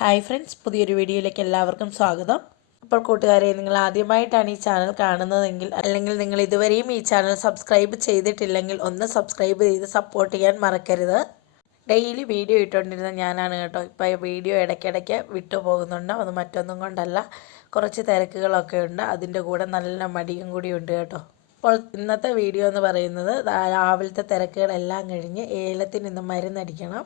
Hi friends പുതിയൊരു വീഡിയോയിലേക്ക് എല്ലാവർക്കും സ്വാഗതം. അപ്പോൾ കൂട്ടുകാരെ നിങ്ങൾ ആദ്യമായിട്ടാണ് ഈ ചാനൽ കാണുന്നതെങ്കിൽ അല്ലെങ്കിൽ നിങ്ങൾ ഇതുവരെയും ഈ ചാനൽ സബ്സ്ക്രൈബ് ചെയ്തിട്ടില്ലെങ്കിൽ ഒന്ന് സബ്സ്ക്രൈബ് ചെയ്ത് സപ്പോർട്ട് ചെയ്യാൻ മറക്കരുത്. ഡെയിലി വീഡിയോ ഇട്ടുകൊണ്ടിരുന്ന ഞാനാണ് കേട്ടോ. ഇപ്പോൾ വീഡിയോ ഇടയ്ക്കിടയ്ക്ക് വിട്ടുപോകുന്നുണ്ട് അത് മറ്റൊന്നും കൊണ്ടല്ല. കുറച്ച് തിരക്കുകളൊക്കെ ഉണ്ട്. അതിന്റെ കൂടെ നല്ല മടിയും കൂടി ഉണ്ട് കേട്ടോ. അപ്പോൾ ഇന്നത്തെ വീഡിയോ എന്ന് പറയുന്നത് രാവിലത്തെ തിരക്കുകളെല്ലാം കഴിഞ്ഞ് ഏലത്തിന് ഇന്ന് മരുന്നടിക്കണം.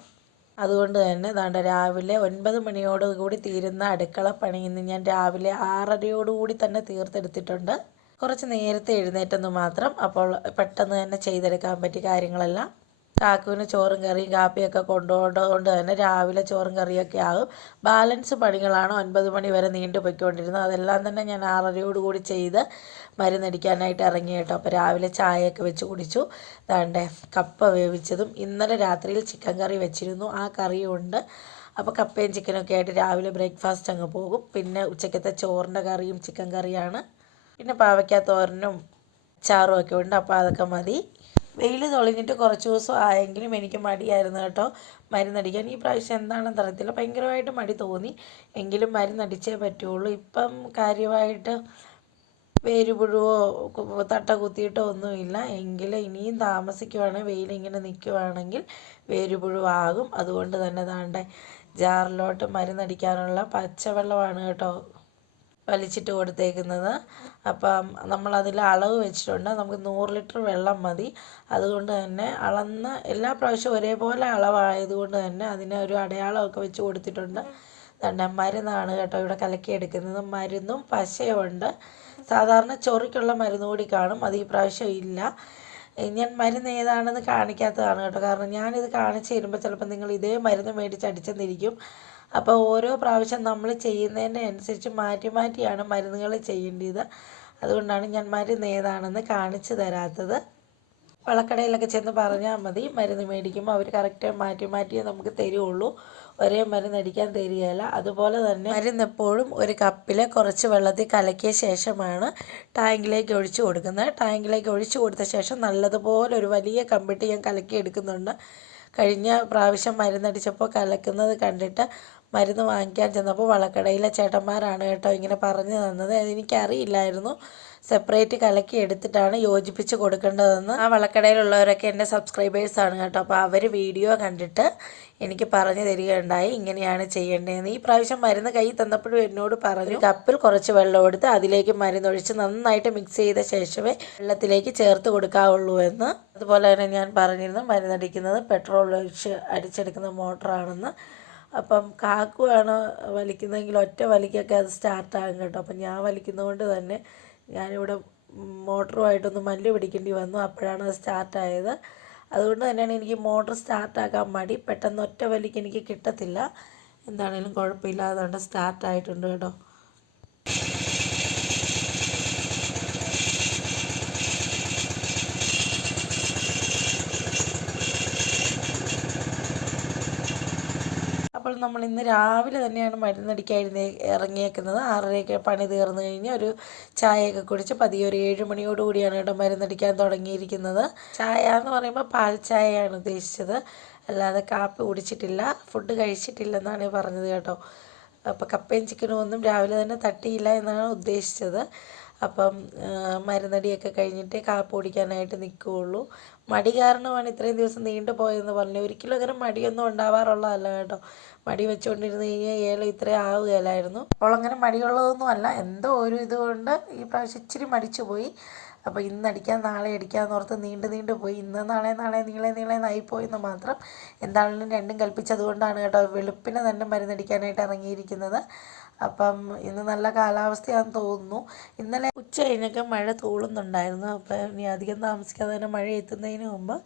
അതുകൊണ്ട് തന്നെ ദാണ്ട രാവിലെ ഒൻപത് മണിയോട് കൂടി തീരുന്ന അടുക്കള പണി ഇന്ന് ഞാൻ രാവിലെ ആറരയോടുകൂടി തന്നെ തീർത്തെടുത്തിട്ടുണ്ട്. കുറച്ച് നേരത്തെ എഴുന്നേറ്റെന്ന് മാത്രം അപ്പോൾ പെട്ടെന്ന് തന്നെ ചെയ്തെടുക്കാൻ പറ്റിയ കാര്യങ്ങളെല്ലാം കാക്കുവിന് ചോറും കറിയും കാപ്പിയൊക്കെ കൊണ്ടുപോകേണ്ടതുകൊണ്ട് തന്നെ രാവിലെ ചോറും കറിയൊക്കെ ആകും. ബാലൻസ് പണികളാണ് ഒൻപത് മണി വരെ നീണ്ടു പോയിക്കൊണ്ടിരുന്നത്. അതെല്ലാം തന്നെ ഞാൻ ആറരയോട് കൂടി ചെയ്ത് മരുന്നടിക്കാനായിട്ട് ഇറങ്ങി കേട്ടോ. അപ്പോൾ രാവിലെ ചായയൊക്കെ വെച്ച് കുടിച്ചു. ദാണ്ടേ കപ്പ വേവിച്ചതും ഇന്നലെ രാത്രിയിൽ ചിക്കൻ കറി വെച്ചിരുന്നു. ആ കറിയും ഉണ്ട് അപ്പോൾ കപ്പയും ചിക്കനൊക്കെ ആയിട്ട് രാവിലെ ബ്രേക്ക്ഫാസ്റ്റ് അങ്ങ് പോകും. പിന്നെ ഉച്ചക്കത്തെ ചോറിന്റെ കറിയും ചിക്കൻ കറിയാണ്. പിന്നെ പാവയ്ക്ക തോരനും ചാറും ഒക്കെ ഉണ്ട്. അപ്പോൾ അതൊക്കെ മതി. വെയിൽ തെളിഞ്ഞിട്ട് കുറച്ച് ദിവസം ആയെങ്കിലും എനിക്ക് മടിയായിരുന്നു കേട്ടോ. മരുന്നടിക്കാൻ. ഈ പ്രാവശ്യം എന്താണെന്ന് അറിയത്തില്ല. ഭയങ്കരമായിട്ട് മടി തോന്നി. എങ്കിലും മരുന്നടിച്ചേ പറ്റുള്ളൂ. ഇപ്പം കാര്യമായിട്ട് വേരുപുഴുവോ തട്ട കുത്തിയിട്ടോ ഒന്നുമില്ല. എങ്കിൽ ഇനിയും താമസിക്കുവാണെങ്കിൽ വെയിലിങ്ങനെ നിൽക്കുവാണെങ്കിൽ വേരുപുഴുവാകും. അതുകൊണ്ട് തന്നെ ദാണ്ടെ ജാറിലോട്ട് മരുന്നടിക്കാനുള്ള പച്ചവെള്ളമാണ് കേട്ടോ. വലിച്ചിട്ട് കൊടുത്തേക്കുന്നത്. അപ്പം നമ്മളതിൽ അളവ് വെച്ചിട്ടുണ്ട്. നമുക്ക് നൂറ് ലിറ്റർ വെള്ളം മതി. അതുകൊണ്ട് തന്നെ അളന്ന് എല്ലാ പ്രാവശ്യവും ഒരേപോലെ അളവായതുകൊണ്ട് തന്നെ അതിന് ഒരു അടയാളമൊക്കെ വെച്ച് കൊടുത്തിട്ടുണ്ട്. തന്നെ മരുന്നാണ് കേട്ടോ ഇവിടെ കലക്കിയെടുക്കുന്നത് മരുന്നും പശയുമുണ്ട് സാധാരണ ചൊറിക്കുള്ള മരുന്ന് കൂടി കാണും. അത് ഈ പ്രാവശ്യം ഇല്ല. ഞാൻ മരുന്ന് ഏതാണെന്ന് കാണിക്കാത്തതാണ് കേട്ടോ. കാരണം ഞാനിത് കാണിച്ച് തരുമ്പോൾ ചിലപ്പോൾ നിങ്ങൾ ഇതേ മരുന്ന് മേടിച്ച് അടിച്ചെന്നിരിക്കും. അപ്പോൾ ഓരോ പ്രാവശ്യം നമ്മൾ ചെയ്യുന്നതിന്റെ അനുസരിച്ച് മാറ്റി മാറ്റിയാണ് മരുന്നുകൾ ചെയ്യേണ്ടത്. അതുകൊണ്ടാണ് ഞാൻ മരുന്ന് ഏതാണെന്ന് കാണിച്ചു തരാത്തത്. വളക്കടയിലൊക്കെ ചെന്ന് പറഞ്ഞാൽ മതി. മരുന്ന് മേടിക്കുമ്പോൾ അവർ കറക്റ്റ് മാറ്റി മാറ്റിയേ നമുക്ക് തരുള്ളൂ. ഒരേ മരുന്ന് അടിക്കാൻ തരികയില്ല. അതുപോലെ തന്നെ മരുന്ന് എപ്പോഴും ഒരു കപ്പിൽ കുറച്ച് വെള്ളത്തിൽ കലക്കിയ ശേഷമാണ് ടാങ്കിലേക്ക് ഒഴിച്ചു കൊടുക്കുന്നത്. ടാങ്കിലേക്ക് ഒഴിച്ചു കൊടുത്ത ശേഷം നല്ലതുപോലെ ഒരു വലിയ കമ്പിട്ട് ഞാൻ കലക്കി എടുക്കുന്നുണ്ട്. കഴിഞ്ഞ പ്രാവശ്യം മരുന്നടിച്ചപ്പോൾ കലക്കുന്നത് കണ്ടിട്ട് മരുന്ന് വാങ്ങിക്കാൻ ചെന്നപ്പോൾ വളക്കടയിലെ ചേട്ടന്മാരാണ് കേട്ടോ ഇങ്ങനെ പറഞ്ഞു തന്നത്. അതെനിക്കറിയില്ലായിരുന്നു സെപ്പറേറ്റ് കലക്കി എടുത്തിട്ടാണ് യോജിപ്പിച്ച് കൊടുക്കേണ്ടതെന്ന്. ആ വളക്കടയിലുള്ളവരൊക്കെ എന്റെ സബ്സ്ക്രൈബേഴ്സാണ് കേട്ടോ. അപ്പോൾ അവർ വീഡിയോ കണ്ടിട്ട് എനിക്ക് പറഞ്ഞു തരികയുണ്ടായി. ഇങ്ങനെയാണ് ചെയ്യേണ്ടതെന്ന്. ഈ പ്രാവശ്യം മരുന്ന് കൈ തന്നപ്പോഴും എന്നോട് പറഞ്ഞു കപ്പിൽ കുറച്ച് വെള്ളം എടുത്ത് അതിലേക്ക് മരുന്നൊഴിച്ച് നന്നായിട്ട് മിക്സ് ചെയ്ത ശേഷമേ വെള്ളത്തിലേക്ക് ചേർത്ത് കൊടുക്കാവുള്ളൂ എന്ന് അതുപോലെ തന്നെ ഞാൻ പറഞ്ഞിരുന്നു. മരുന്നടിക്കുന്നത് പെട്രോൾ ഒഴിച്ച് അടിച്ചെടുക്കുന്ന മോട്ടറാണെന്ന്. അപ്പം കാക്കുവാണ് വലിക്കുന്നതെങ്കിൽ ഒറ്റ വലിക്കൊക്കെ അത് സ്റ്റാർട്ടാകും കേട്ടോ. അപ്പം ഞാൻ വലിക്കുന്നതുകൊണ്ട് തന്നെ ഞാനിവിടെ മോട്ടറുമായിട്ടൊന്ന് മല്ല് പിടിക്കേണ്ടി വന്നു. അപ്പോഴാണ് അത് സ്റ്റാർട്ടായത്. അതുകൊണ്ട് തന്നെയാണ് എനിക്ക് മോട്ടർ സ്റ്റാർട്ടാക്കാൻ മടി. പെട്ടെന്ന് ഒറ്റ വലിക്ക് എനിക്ക് കിട്ടത്തില്ല. എന്താണേലും കുഴപ്പമില്ല അതുകൊണ്ട് സ്റ്റാർട്ടായിട്ടുണ്ട് കേട്ടോ. അപ്പോൾ നമ്മൾ ഇന്ന് രാവിലെ തന്നെയാണ് മരുന്നടിക്കാൻ എഴുന്നേ ഇറങ്ങിയേക്കുന്നത്. ആറരയ്ക്ക് പണി തീർന്നു കഴിഞ്ഞ് ഒരു ചായയൊക്കെ കുടിച്ച് പതിയെ ഒരു ഏഴ് മണിയോടുകൂടിയാണ് കേട്ടോ മരുന്നടിക്കാൻ തുടങ്ങിയിരിക്കുന്നത്. ചായ എന്ന് പറയുമ്പോൾ പാൽ ചായയാണ് ഉദ്ദേശിച്ചത്. അല്ലാതെ കാപ്പി കുടിച്ചിട്ടില്ല ഫുഡ് കഴിച്ചിട്ടില്ലെന്നാണ് പറഞ്ഞത് കേട്ടോ. അപ്പോൾ കപ്പയും ചിക്കനും ഒന്നും രാവിലെ തന്നെ തട്ടിയില്ല എന്നാണ് ഉദ്ദേശിച്ചത്. അപ്പം മരുന്നടിയൊക്കെ കഴിഞ്ഞിട്ട് കാപ്പി കുടിക്കാനായിട്ട് നിൽക്കുകയുള്ളൂ. മടി കാരണമാണ് ഇത്രയും ദിവസം നീണ്ടു പോയതെന്ന് പറഞ്ഞു. ഒരിക്കലും അങ്ങനെ മടിയൊന്നും ഉണ്ടാവാറുള്ളതല്ല കേട്ടോ. മടി വെച്ചുകൊണ്ടിരുന്ന് കഴിഞ്ഞാൽ ഏലം ഇത്രയും ആവുകയില്ലായിരുന്നു. അപ്പോൾ അങ്ങനെ മടിയുള്ളതൊന്നും അല്ല. എന്തോ ഒരു ഇതുകൊണ്ട് ഈ പ്രാവശ്യം ഇച്ചിരി മടിച്ചു പോയി. അപ്പോൾ ഇന്ന് അടിക്കാൻ നാളെ അടിക്കാമെന്ന് ഓർത്ത് നീണ്ടു നീണ്ടു പോയി. ഇന്ന് നാളെ നാളെ നീളെ നീളെ നായിപ്പോയെന്ന് മാത്രം എന്താണെങ്കിലും രണ്ടും കൽപ്പിച്ചതുകൊണ്ടാണ് കേട്ടോ വെളുപ്പിനെ തന്നെ മരുന്നടിക്കാനായിട്ട് ഇറങ്ങിയിരിക്കുന്നത്. അപ്പം ഇന്ന് നല്ല കാലാവസ്ഥയാണെന്ന് തോന്നുന്നു. ഇന്നലെ ഉച്ച കഴിഞ്ഞൊക്കെ മഴ തോളുന്നുണ്ടായിരുന്നു. അപ്പം ഇനി അധികം താമസിക്കാതെ തന്നെ മഴ എത്തുന്നതിന് മുമ്പ്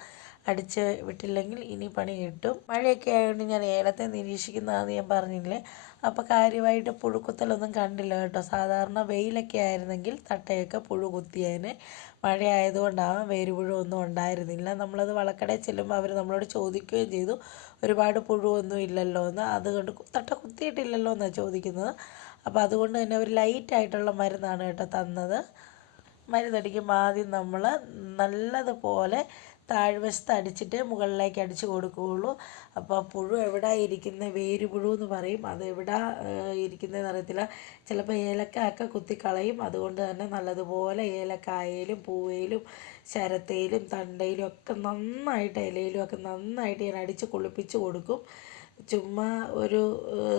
അടിച്ച് വിട്ടില്ലെങ്കിൽ ഇനി പണി കിട്ടും. മഴയൊക്കെ ആയതുകൊണ്ട് ഞാൻ ഏലത്തെ നിരീക്ഷിക്കുന്നതാണെന്ന് ഞാൻ പറഞ്ഞില്ലേ? അപ്പോൾ കാര്യമായിട്ട് പുഴുക്കുത്തലൊന്നും കണ്ടില്ല കേട്ടോ. സാധാരണ വെയിലൊക്കെ ആയിരുന്നെങ്കിൽ തട്ടയൊക്കെ പുഴു കുത്തിയതിന് മഴ ആയതുകൊണ്ടാവാം വേരുപുഴു ഒന്നും ഉണ്ടായിരുന്നില്ല. നമ്മളത് വളക്കടയിൽ ചെല്ലുമ്പോൾ അവർ നമ്മളോട് ചോദിക്കുകയും ചെയ്തു. ഒരുപാട് പുഴുവൊന്നും ഇല്ലല്ലോ എന്ന്. അതുകൊണ്ട് തട്ട കുത്തിയിട്ടില്ലല്ലോ എന്നാണ് ചോദിക്കുന്നത്. അപ്പോൾ അതുകൊണ്ട് തന്നെ ഒരു ലൈറ്റായിട്ടുള്ള മരുന്നാണ് കേട്ടോ തന്നത്. മരുന്നടിക്കുമ്പോൾ ആദ്യം നമ്മൾ നല്ലതുപോലെ താഴ്വശത്ത് അടിച്ചിട്ട് മുകളിലേക്ക് അടിച്ച് കൊടുക്കുകയുള്ളൂ. അപ്പോൾ പുഴു എവിടെ ഇരിക്കുന്ന? വേര് പുഴു എന്ന് പറയും. അത് എവിടെ ഇരിക്കുന്നതെന്ന് അറിയത്തില്ല. ചിലപ്പോൾ ഏലക്ക ഒക്കെ കുത്തിക്കളയും. അതുകൊണ്ട് തന്നെ നല്ലതുപോലെ ഏലക്കായയിലും പൂവയിലും ശരത്തയിലും തണ്ടയിലും ഒക്കെ നന്നായിട്ട് ഇലയിലും ഒക്കെ നന്നായിട്ട് ഞാൻ അടിച്ച് കുളിപ്പിച്ച് കൊടുക്കും. ചുമ്മാ ഒരു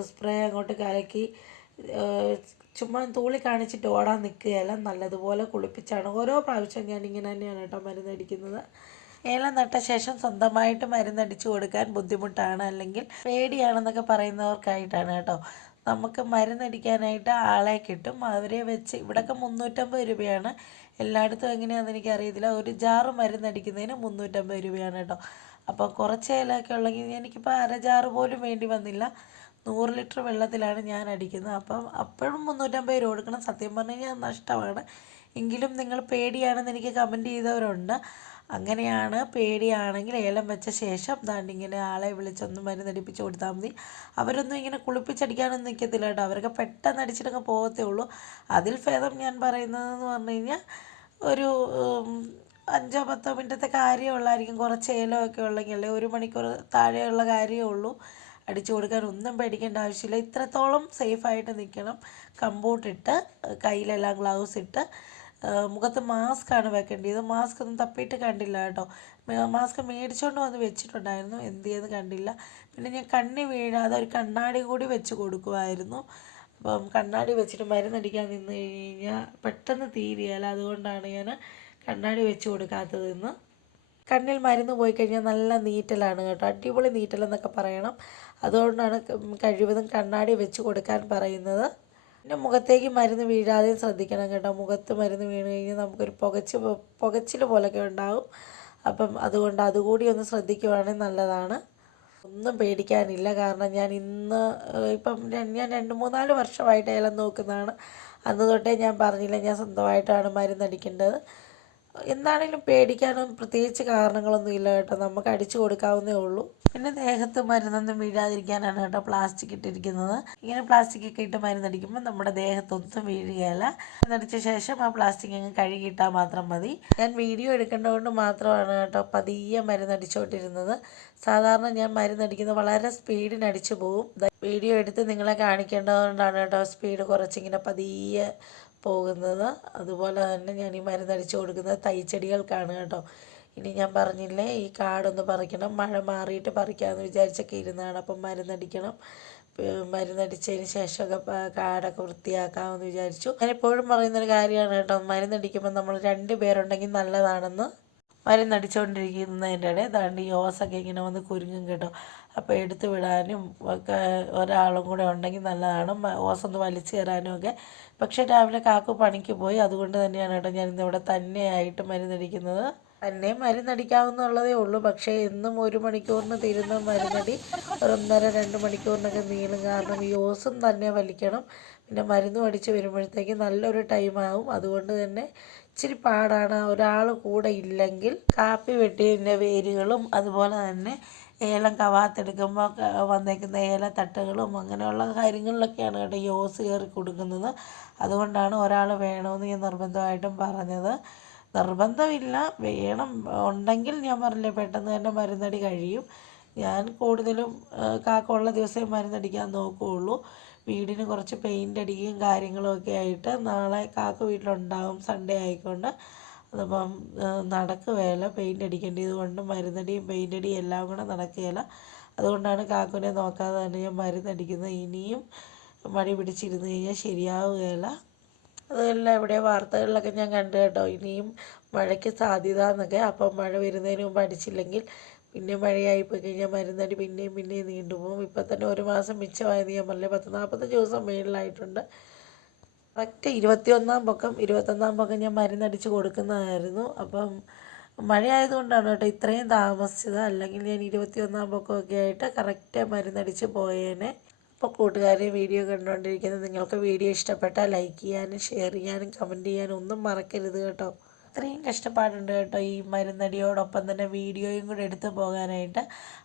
സ്പ്രേ അങ്ങോട്ട് കലക്കി ചുമ്മാ തൂളി കാണിച്ചിട്ട് ഓടാൻ നിൽക്കുകയല്ല നല്ലതുപോലെ കുളിപ്പിച്ചാണ്. ഓരോ പ്രാവശ്യം ഞാൻ ഇങ്ങനെ തന്നെയാണ് കേട്ടോ മരുന്നടിക്കുന്നത് ഏലം നട്ട ശേഷം സ്വന്തമായിട്ട് മരുന്നടിച്ചു കൊടുക്കാൻ ബുദ്ധിമുട്ടാണ് അല്ലെങ്കിൽ പേടിയാണെന്നൊക്കെ പറയുന്നവർക്കായിട്ടാണ് കേട്ടോ. നമുക്ക് മരുന്നടിക്കാനായിട്ട് ആളെ കിട്ടും. അവരെ വെച്ച് ഇവിടെയൊക്കെ മുന്നൂറ്റമ്പത് രൂപയാണ്. എല്ലായിടത്തും എങ്ങനെയാണെന്ന് എനിക്കറിയത്തില്ല. ഒരു ജാറ് മരുന്നടിക്കുന്നതിന് മുന്നൂറ്റമ്പത് രൂപയാണ് കേട്ടോ. അപ്പോൾ കുറച്ച് ഏലമൊക്കെ ഉള്ളെങ്കിൽ എനിക്കിപ്പോൾ അര ജാറ് പോലും വേണ്ടി വന്നില്ല. നൂറ് ലിറ്റർ വെള്ളത്തിലാണ് ഞാൻ അടിക്കുന്നത്. അപ്പം അപ്പോഴും മുന്നൂറ്റമ്പത് രൂപ കൊടുക്കണം. സത്യം പറഞ്ഞു കഴിഞ്ഞാൽ നഷ്ടമാണ്. എങ്കിലും നിങ്ങൾ പേടിയാണെന്ന് എനിക്ക് കമന്റ് ചെയ്തവരുണ്ട്. അങ്ങനെയാണ് പേടിയാണെങ്കിൽ ഏലം വെച്ച ശേഷം ദാണ്ട് ഇങ്ങനെ ആളെ വിളിച്ചൊന്ന് മരുന്നടിപ്പിച്ച് കൊടുത്താൽ മതി. അവരൊന്നും ഇങ്ങനെ കുളിപ്പിച്ചടിക്കാനൊന്നും നിൽക്കത്തില്ല കേട്ടോ. അവരൊക്കെ പെട്ടെന്ന് അടിച്ചിട്ടൊക്കെ പോകത്തേ ഉള്ളൂ. അതിൽ ഭേദം ഞാൻ പറയുന്നതെന്ന് പറഞ്ഞു കഴിഞ്ഞാൽ ഒരു അഞ്ചോ പത്തോ മിനിറ്റത്തെ കാര്യമുള്ളായിരിക്കും കുറച്ച് ഏലമൊക്കെ ഉള്ളെങ്കിൽ അല്ലെങ്കിൽ ഒരു മണിക്കൂർ താഴെയുള്ള കാര്യമേ ഉള്ളൂ. അടിച്ചു കൊടുക്കാൻ ഒന്നും പേടിക്കേണ്ട ആവശ്യമില്ല. ഇത്രത്തോളം സേഫായിട്ട് നിൽക്കണം. കമ്പൂട്ടിട്ട് കയ്യിലെല്ലാം ഗ്ലൗസ് ഇട്ട് മുഖത്ത് ആണ് വെക്കേണ്ടത്. മാസ്ക് ഒന്നും തപ്പിയിട്ട് കണ്ടില്ല കേട്ടോ. മാസ്ക് മേടിച്ചുകൊണ്ട് വന്ന് വെച്ചിട്ടുണ്ടായിരുന്നു. എന്ത് ചെയ്തെന്ന് കണ്ടില്ല. പിന്നെ ഞാൻ കണ്ണി വീഴാതെ ഒരു കണ്ണാടി കൂടി വെച്ച് കൊടുക്കുമായിരുന്നു അപ്പം കണ്ണാടി വെച്ചിട്ട് മരുന്നടിക്കാൻ നിന്ന് കഴിഞ്ഞാൽ പെട്ടെന്ന് തീരുകയില്ല അതുകൊണ്ടാണ് ഞാൻ കണ്ണാടി വെച്ച് കൊടുക്കാത്തതെന്ന്. കണ്ണിൽ മരുന്ന് പോയി കഴിഞ്ഞാൽ നല്ല നീറ്റലാണ് കേട്ടോ. അടിപൊളി നീറ്റലെന്നൊക്കെ പറയണം. അതുകൊണ്ടാണ് കഴിവതും കണ്ണാടി വെച്ച് കൊടുക്കാൻ പറയുന്നത്. പിന്നെ മുഖത്തേക്ക് മരുന്ന് വീഴാതെ ശ്രദ്ധിക്കണം കേട്ടോ. മുഖത്ത് മരുന്ന് വീണ് കഴിഞ്ഞാൽ നമുക്കൊരു പുകച്ച് പുകച്ചിൽ പോലൊക്കെ ഉണ്ടാവും. അപ്പം അതുകൊണ്ട് അതുകൂടി ഒന്ന് ശ്രദ്ധിക്കുവാണെങ്കിൽ നല്ലതാണ്. ഒന്നും പേടിക്കാനില്ല. കാരണം ഞാൻ ഇന്ന് ഇപ്പം ഞാൻ രണ്ട് മൂന്നാൽ വർഷമായിട്ട് ഏലം നോക്കുന്നതാണ്. അന്ന് തൊട്ടേ ഞാൻ പറഞ്ഞില്ല ഞാൻ സ്വന്തമായിട്ടാണ് മരുന്നടിക്കേണ്ടത് എന്താണേലും പേടിക്കാനും പ്രത്യേകിച്ച് കാരണങ്ങളൊന്നും ഇല്ല കേട്ടോ. നമുക്ക് അടിച്ചു കൊടുക്കാവുന്നേ ഉള്ളൂ. പിന്നെ ദേഹത്ത് മരുന്നൊന്നും വീഴാതിരിക്കാനാണ് കേട്ടോ പ്ലാസ്റ്റിക് ഇട്ടിരിക്കുന്നത്. ഇങ്ങനെ പ്ലാസ്റ്റിക് ഒക്കെ ഇട്ട് മരുന്നടിക്കുമ്പോൾ നമ്മുടെ ദേഹത്തൊന്നും വീഴുകയല്ല. മരുന്നടിച്ച ശേഷം ആ പ്ലാസ്റ്റിക് അങ്ങ് കഴുകിയിട്ടാൽ മാത്രം മതി. ഞാൻ വീഡിയോ എടുക്കേണ്ടതുകൊണ്ട് മാത്രമാണ് കേട്ടോ പതിയെ മരുന്നടിച്ചുകൊണ്ടിരുന്നത്. സാധാരണ ഞാൻ മരുന്നടിക്കുന്നത് വളരെ സ്പീഡിന് അടിച്ചു പോകും വീഡിയോ എടുത്ത് നിങ്ങളെ കാണിക്കേണ്ടതുകൊണ്ടാണ് കേട്ടോ സ്പീഡ് കുറച്ചിങ്ങനെ പതിയെ പോകുന്നത്. അതുപോലെ തന്നെ ഞാൻ ഈ മരുന്നടിച്ചു കൊടുക്കുന്നത് തൈച്ചെടികൾക്കാണ് കേട്ടോ. ഇനി ഞാൻ പറഞ്ഞില്ലേ ഈ കാടൊന്ന് പറിക്കണം. മഴ മാറിയിട്ട് പറിക്കാമെന്ന് വിചാരിച്ചൊക്കെ ഇരുന്നതാണ് അപ്പം മരുന്നടിക്കണം. മരുന്നടിച്ചതിന് ശേഷമൊക്കെ കാടൊക്കെ വൃത്തിയാക്കാമെന്ന് വിചാരിച്ചു. ഞാൻ എപ്പോഴും പറയുന്നൊരു കാര്യമാണ് കേട്ടോ മരുന്നടിക്കുമ്പോൾ നമ്മൾ രണ്ട് പേരുണ്ടെങ്കിൽ നല്ലതാണെന്ന്. മരുന്നടിച്ചുകൊണ്ടിരിക്കുന്നതിന്റെ ദാണ്ട് ഈ ഓസൊക്കെ ഇങ്ങനെ വന്ന് കുരുങ്ങും കേട്ടോ. അപ്പോൾ എടുത്തു വിടാനും ഒക്കെ ഒരാളും കൂടെ ഉണ്ടെങ്കിൽ നല്ലതാണ്. ഓസൊന്ന് വലിച്ചു കയറാനും ഒക്കെ. പക്ഷേ രാവിലെ കാക്കു പണിക്ക് പോയി. അതുകൊണ്ട് തന്നെയാണ് കേട്ടോ ഞാൻ ഇന്നിവിടെ തന്നെയായിട്ട് മരുന്നടിക്കുന്നത്. തന്നെ മരുന്നടിക്കാവുന്നുള്ളതേ ഉള്ളൂ. പക്ഷേ എന്നും ഒരു മണിക്കൂറിന് തീരുന്ന മരുന്നടി ഒന്നര രണ്ട് മണിക്കൂറിനൊക്കെ നീളും. കാരണം ഈ ഓസും തന്നെ വലിക്കണം. പിന്നെ മരുന്ന് അടിച്ച് വരുമ്പോഴത്തേക്ക് നല്ലൊരു ടൈമാവും. അതുകൊണ്ട് തന്നെ ഇച്ചിരി പാടാണ്. ഒരാൾ കൂടെ ഇല്ലെങ്കിൽ കാപ്പി വെട്ടിയതിന്റെ വേരുകളും അതുപോലെ തന്നെ ഏലം കവാത്തെടുക്കുമ്പോൾ വന്നേക്കുന്ന ഏലത്തട്ടുകളും അങ്ങനെയുള്ള കാര്യങ്ങളിലൊക്കെയാണ് കേട്ടോ ഈ ഓസ് കയറി കൊടുക്കുന്നത്. അതുകൊണ്ടാണ് ഒരാൾ വേണമെന്ന് ഞാൻ നിർബന്ധമായിട്ടും പറഞ്ഞത്. നിർബന്ധമില്ല. വേണം. ഉണ്ടെങ്കിൽ ഞാൻ പറഞ്ഞില്ലേ പെട്ടെന്ന് തന്നെ മരുന്നടി കഴിയും. ഞാൻ കൂടുതലും കാക്കുള്ള ദിവസമേ മരുന്നടിക്കാൻ നോക്കുകയുള്ളൂ വീടിന് കുറച്ച് പെയിന്റ് അടിക്കുകയും കാര്യങ്ങളും ഒക്കെ ആയിട്ട് നാളെ കാക്ക വീട്ടിലുണ്ടാവും സൺഡേ ആയിക്കൊണ്ട്. അതിപ്പം നടക്കുകയില്ല. പെയിന്റ് അടിക്കേണ്ടത് കൊണ്ട് മരുന്നടിയും പെയിന്റ് അടിയും എല്ലാം കൂടെ നടക്കുകയില്ല. അതുകൊണ്ടാണ് കാക്കുവിനെ നോക്കാതെ തന്നെ ഞാൻ മരുന്നടിക്കുന്നത്. ഇനിയും മടി പിടിച്ചിരുന്ന് കഴിഞ്ഞാൽ ശരിയാവുകയില്ല. അതെല്ലാം ഇവിടെ വാർത്തകളിലൊക്കെ ഞാൻ കണ്ടു കേട്ടോ. ഇനിയും മഴയ്ക്ക് സാധ്യത എന്നൊക്കെ. അപ്പം മഴ വരുന്നതിന് മുമ്പ് അടിച്ചില്ലെങ്കിൽ പിന്നെ മഴയായി പോയി കഴിഞ്ഞാൽ മരുന്നടി പിന്നെയും പിന്നെയും നീണ്ടുപോകും ഇപ്പം തന്നെ ഒരു മാസം മിച്ചമായെന്ന് ഞാൻ പറഞ്ഞില്ലേ പത്ത് നാൽപ്പത്തഞ്ച് ദിവസം മേളിലായിട്ടുണ്ട്. കറക്റ്റ് ഇരുപത്തിയൊന്നാം പൊക്കം ഇരുപത്തൊന്നാം പൊക്കം ഞാൻ മരുന്നടിച്ച് കൊടുക്കുന്നതായിരുന്നു. അപ്പം മഴയായതുകൊണ്ടാണ് കേട്ടോ ഇത്രയും താമസിച്ചത്. അല്ലെങ്കിൽ ഞാൻ ഇരുപത്തിയൊന്നാം പൊക്കമൊക്കെ ആയിട്ട് കറക്റ്റ് മരുന്നടിച്ച് പോയേനെ. അപ്പോൾ കൂട്ടുകാരെ വീഡിയോ കണ്ടുകൊണ്ടിരിക്കുന്നത് നിങ്ങൾക്ക് വീഡിയോ ഇഷ്ടപ്പെട്ടാൽ ലൈക്ക് ചെയ്യാനും ഷെയർ ചെയ്യാനും കമന്റ് ചെയ്യാനും ഒന്നും മറക്കരുത് കേട്ടോ. അത്രയും കഷ്ടപ്പാടുണ്ട് കേട്ടോ ഈ മരുന്നടിയോടൊപ്പം തന്നെ വീഡിയോയും കൂടെ എടുത്ത് പോകാനായിട്ട്.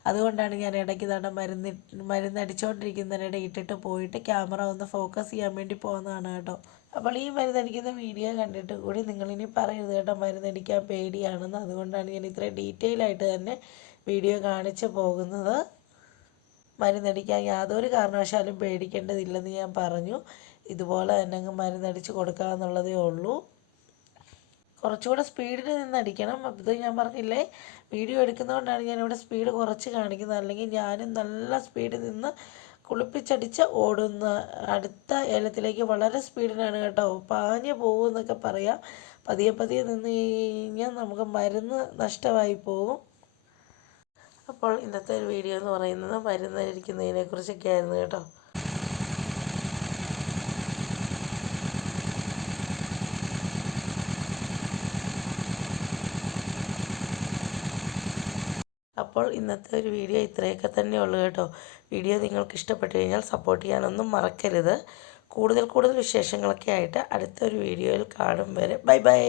അതുകൊണ്ടാണ് ഞാൻ ഇടയ്ക്ക് തന്നെ മരുന്ന് മരുന്നടിച്ചുകൊണ്ടിരിക്കുന്നതിനിടെ ഇട്ടിട്ട് പോയിട്ട് ക്യാമറ ഒന്ന് ഫോക്കസ് ചെയ്യാൻ വേണ്ടി പോകുന്നതാണ് കേട്ടോ. അപ്പോൾ ഈ മരുന്നടിക്കുന്ന വീഡിയോ കണ്ടിട്ട് കൂടി നിങ്ങളിനി പറയരുത് കേട്ടോ മരുന്നടിക്കാൻ പേടിയാണെന്ന്. അതുകൊണ്ടാണ് ഞാൻ ഇത്രയും ഡീറ്റെയിൽ ആയിട്ട് തന്നെ വീഡിയോ കാണിച്ച് പോകുന്നത്. മരുന്നടിക്കാൻ യാതൊരു കാരണവശാലും പേടിക്കേണ്ടതില്ലെന്ന് ഞാൻ പറഞ്ഞു. ഇതുപോലെ തന്നെ അങ്ങ് മരുന്നടിച്ച് കൊടുക്കാമെന്നുള്ളതേ ഉള്ളൂ. കുറച്ചുകൂടെ സ്പീഡിൽ നിന്ന് അടിക്കണം ഇത് ഞാൻ പറഞ്ഞില്ലേ വീഡിയോ എടുക്കുന്നതുകൊണ്ടാണ് ഞാനിവിടെ സ്പീഡ് കുറച്ച് കാണിക്കുന്നത്. അല്ലെങ്കിൽ ഞാനും നല്ല സ്പീഡിൽ നിന്ന് കുളിപ്പിച്ചടിച്ച് ഓടുന്ന അടുത്ത ഏലത്തിലേക്ക് വളരെ സ്പീഡിലാണ് കേട്ടോ. പാഞ്ഞ് പോകുമെന്നൊക്കെ പറയാം. പതിയെ പതിയെ നിന്ന് കഴിഞ്ഞാൽ നമുക്ക് മരുന്ന് നഷ്ടമായി പോകും. അപ്പോൾ ഇന്നത്തെ ഒരു വീഡിയോ എന്ന് പറയുന്നത് മരുന്നരിക്കുന്നതിനെ കുറിച്ചൊക്കെ ആയിരുന്നു കേട്ടോ. അപ്പോൾ ഇന്നത്തെ ഒരു വീഡിയോ ഇത്രയൊക്കെ തന്നെ ഉള്ളൂ കേട്ടോ. വീഡിയോ നിങ്ങൾക്ക് ഇഷ്ടപ്പെട്ടു കഴിഞ്ഞാൽ സപ്പോർട്ട് ചെയ്യാനൊന്നും മറക്കരുത്. കൂടുതൽ കൂടുതൽ വിശേഷങ്ങളൊക്കെ ആയിട്ട് അടുത്തൊരു വീഡിയോയിൽ കാണും വരെ. Bye bye